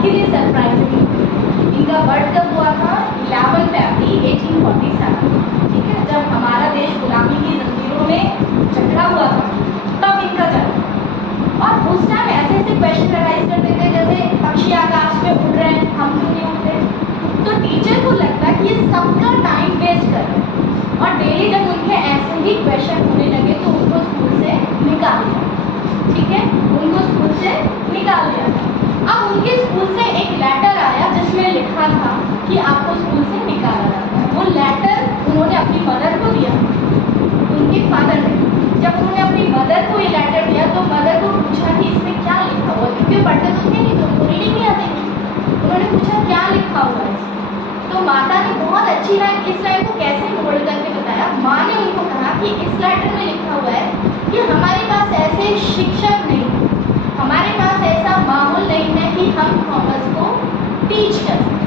आपके लिए सरप्राइजिंग। इनका बर्थ कब हुआ था? 11 फरवरी 1847, ठीक है, जब हमारा देश गुलामी की जंजीरों में जकड़ा हुआ था तब इनका जन्म। और उस टाइम ऐसे ऐसे क्वेश्चन अराइज करते थे जैसे पक्षी आकाश में उड़ रहे हैं, हम क्यों नहीं उड़ते? तो टीचर को लगता कि ये सबका टाइम वेस्ट कर रहे हैं, और डेली जब उनके ऐसे ही क्वेश्चन होने लगे तो उनको स्कूल से निकाल दिया, ठीक है, उनको स्कूल से निकाल दिया। अब उनके स्कूल से एक लेटर आया जिसमें लिखा था कि आपको स्कूल से निकाला जाता है। वो लेटर उन्होंने अपनी मदर को दिया, उनके फादर ने। जब उन्होंने अपनी मदर को ये लेटर दिया तो मदर को पूछा कि इसमें क्या लिखा हुआ है, क्योंकि पढ़ते तो थे नहीं, तो उनको रीडिंग नहीं आती थी। उन्होंने पूछा क्या लिखा हुआ है, तो माता ने बहुत अच्छी लाइन, इस लाइन को कैसे मोल्ड करके बताया। माँ ने उनको कहा कि इस लेटर में लिखा हुआ है कि हमारे पास ऐसे शिक्षक नहीं, हमारे पास ऐसा माहौल नहीं है कि हम थॉमस को टीच कर सकें,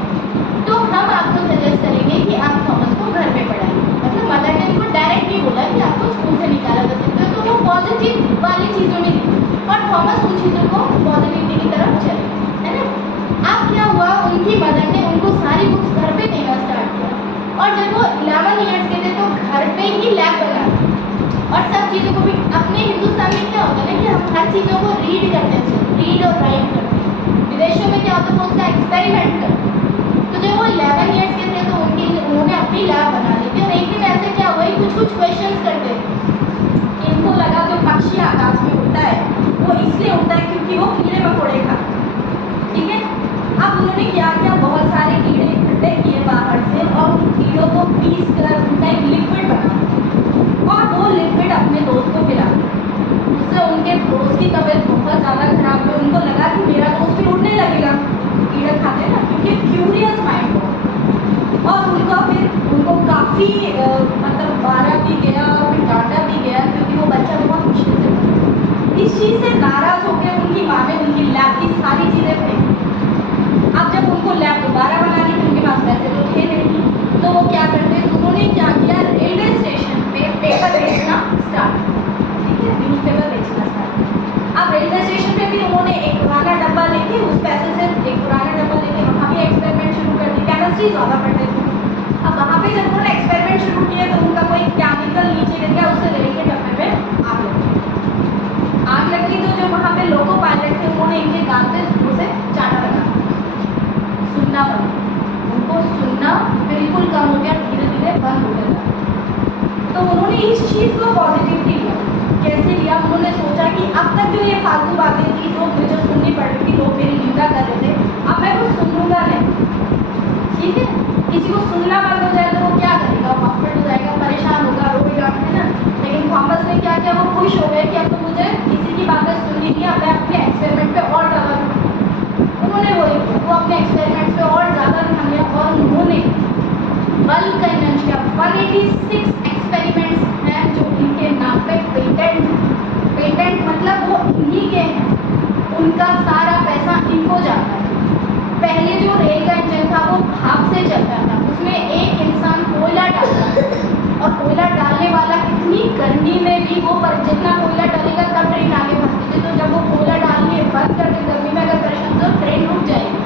तो हम आपको सजेस्ट करेंगे कि आप थॉमस को घर पे पढ़ाएं। मतलब मदर ने उनको डायरेक्ट नहीं बोला कि आपको स्कूल से निकाला जा सकता है, तो वो पॉजिटिव वाली चीज़ों में दी और थॉमस उन चीज़ों को पॉजिटिविटी की तरफ चले, है ना। अब क्या हुआ, उनकी मदर ने उनको सारी बुक्स घर पे देना स्टार्ट किया, और जब वो 11 ईयर्स के थे तो घर पे ही लैब बना दी। और सब चीज़ों को भी, अपने हिंदुस्तान में क्या होता है ना कि हम हर चीज़ों को रीड करते हैं, रीड और राइट करते हैं। विदेशों में क्या होता है, वो उसका एक्सपेरिमेंट करते हैं। तो जब वो 11 ईयर्स के थे तो उन्होंने अपनी लैब बना ली थी, और एक दिन ऐसे क्या हुआ, कुछ क्वेश्चंस करते थे। इनको लगा जो पक्षी आकाश में उड़ता है वो इसलिए उड़ता है क्योंकि वो कीड़े मकोड़े खाता है, ठीक है। अब उन्होंने क्या किया, बहुत सारे कीड़े इकट्ठे किए बाहर से और उन कीड़ों को पीस कर उनका एक लिक्विड बना, और वो लिक्विड अपने दोस्त को पिला दिया। उससे उनके दोस्त की तबीयत बहुत ज़्यादा खराब हुई। उनको लगा कि मेरा दोस्त भी उड़ने लगेगा, कीड़े खाते ना, क्योंकि क्यूरियस माइंड हो। और उनको काफ़ी मतलब मारा भी गया और फिर डांटा भी गया, क्योंकि वो बच्चा बहुत मुश्किल से पढ़ा। इस चीज़ से नाराज़ होकर उनकी माँ ने उनकी लैब की सारी चीज़ें फेंकी। अब जब उनको लैब दोबारा बनानी थी, उनके पास पैसे तो थे नहीं, तो वो क्या करते, उन्होंने क्या किया, रेलवे स्टेशन पे पेपर बेचना स्टार्ट, ठीक है, न्यूज़पेपर बेचना स्टार्ट। अब रेलवे स्टेशन पे भी उन्होंने एक पुराना डब्बा लेके, उस पैसे से एक पुराना डब्बा लेके वहाँ भी एक्सपेरिमेंट शुरू कर दी। केमिस्ट्री ज़्यादा पढ़ते थे। अब वहाँ पे जब उन्होंने एक्सपेरिमेंट शुरू किया तो उनका कोई केमिकल नीचे गिर गया, उससे रेल के डब्बे पे आग लग गई। तो जो वहाँ पे लोको पायलट थे उन्होंने इनके कान पे उसे चाटा लगा, सुनना बंद, उनको सुनना बिल्कुल कम हो गया, धीरे धीरे बंद हो गया। तो उन्होंने इस चीज़ को पॉजिटिवली लिया। कैसे लिया, उन्होंने सोचा कि अब तक जो ये फालतू बातें थी जो मुझे सुननी पड़ रही थी, लोग मेरी निंदा कर रहे थे, अब मैं वो सुनूंगा नहीं, ठीक है। किसी को सुनना बंद हो जाए तो वो क्या करेगा, हॉस्पिटल जाएगा, परेशान होगा, रोएगा, है ना। लेकिन थॉमस ने क्या किया, वो खुश हो गए कि अब तो मुझे किसी की बातें सुननी नहीं, अब मैं अपने एक्सपेरिमेंट पे और ज़्यादा उन्होंने वही किया, वो अपने एक्सपेरिमेंट पे और ज़्यादा ध्यान दिया और उन्होंने बल्ब का इन्वेंशन किया। 186 एक्सपेरिमेंट्स हैं जो इनके नाम पे पेटेंट मतलब वो इन्हीं के हैं, उनका सारा पैसा इनको जाता है। पहले जो रेल का इंजन था वो भाप से चलता था, उसमें एक इंसान कोयला डालता था, और कोयला डालने वाला इतनी गर्मी में भी वो पर जितना कोयला डालेगा तब ट्रेन आगे बढ़ती थी। तो जब वो कोयला डालने बंद कर दे गर्मी में अगर परेशान तो ट्रेन रुक जाएगी।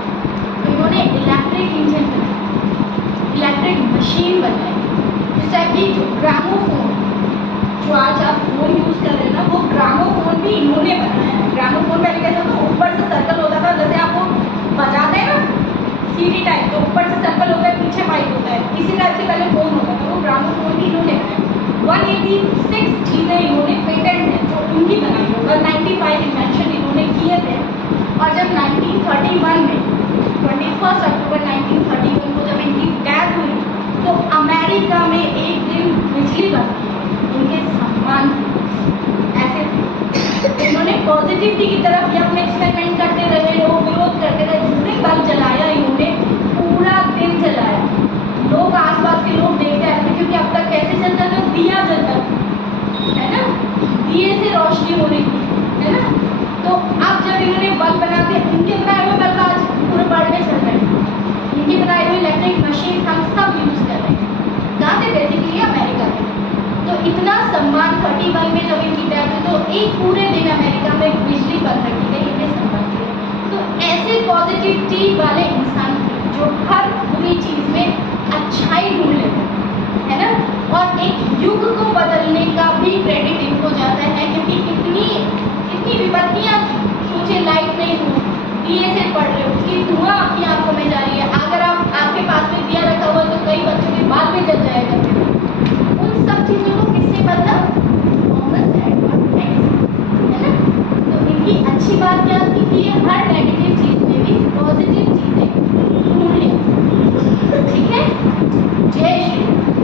तो इन्होंने इलेक्ट्रिक इंजन बनाया, इलेक्ट्रिक मशीन बनाई, जिस टाइप की ग्रामोफोन, जो आज आप फोन यूज़ कर रहे हैं ना, वो ग्रामोफोन भी इन्होंने बनाया है। ग्रामोफोन पहले कैसा होता था, ऊपर से सर्कल होता था, जैसे आपको बजाते हैं ना सीडी टाइप, तो ऊपर से सर्कल होता है, पीछे माइक होता है, इसी टाइप से पहले फोन होता था। वो ग्रामोफोन भी इन्होंने बनाया। 186 चीज़ें इन्होंने पेटेंट है जो इनकी बनाई है, और 95 इन्वेंशन इन्होंने किए थे। और जब 1931 में 21 अक्टूबर 1931 को जब इनकी डेथ हुई तो अमेरिका में एक दिन बिजली बंद की उनके सम्मान ऐसे थे। इन्होंने पॉजिटिविटी की तरफ ये अपने एक्सपेरिमेंट करते रहे, लोग विरोध करते रहे, जिसने बल्ब जलाया इन्होंने पूरा दिन जलाया। लोग आसपास के लोग देखते रहते, क्योंकि अब तक कैसे चलता था, दिया जलता है ना, दिए से रोशनी हो रही थी, है ना। तो अब जब इन्होंने बल्ब बना के, इनके बनाए हुए बल्ब आज पूरे वर्ल्ड में चल रहे हैं, इनके बनाए हुए इलेक्ट्रिक मशीन हम सब यूज़ कर रहे हैं, जहाँ से बेसिकली अमेरिका में। तो इतना सम्मान 31 में जब इनकी डेथ हुई तो एक पूरे दिन अमेरिका में बिजली बंद रखी गई इनके सम्मान के लिए। तो ऐसे पॉजिटिविटी युग को बदलने का भी क्रेडिट इनको जाता है, क्योंकि इतनी इतनी विपत्तियां थी। सोचिए लाइट नहीं हुई, दिए से पढ़ रहे हो, उसकी धुआं आपकी आंखों में जा रही है, अगर आप आपके पास में दिया रखा हुआ तो कई बच्चों के बाल में जल जाएगा। उन सब चीजों को किसने बदला? थॉमस एडवर्ड एडिसन, है ना। तो इनकी अच्छी बात क्या थी कि ये हर नेगेटिव चीज में भी पॉजिटिव चीजें ढूंढ लें। ठीक है, जय श्री